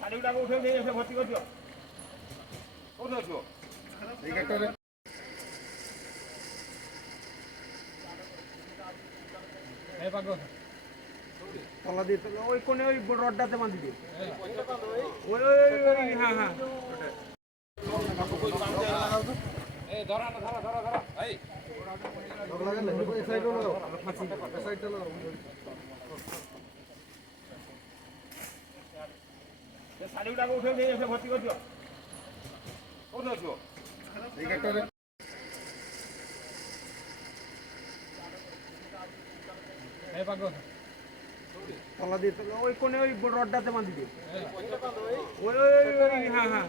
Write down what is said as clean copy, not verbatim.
শাড়িগুলো উঠে নিয়ে এসে ভর্তি করে দিও। কোথায় আছো? এই গেটটারে এই পাগল তলা দিয়ে ওই কোণে ওই রডটাতে বাঁধি দিও। ওই হ্যাঁ হ্যাঁ এই ধরা না ধরা ধরা ধরা এই লাগালে এই সাইডে লাগাও ফাঁসি এই সাইডে লাগাও। শাড়িগুলো উঠে নিয়ে এসে ভর্তি করে দিও। কোথায় আছো? এই গেটটারে এই পাগল তলা দিয়ে ওই কোণে ওই রডটাতে বাঁধি দিও। ওই হ্যাঁ হ্যাঁ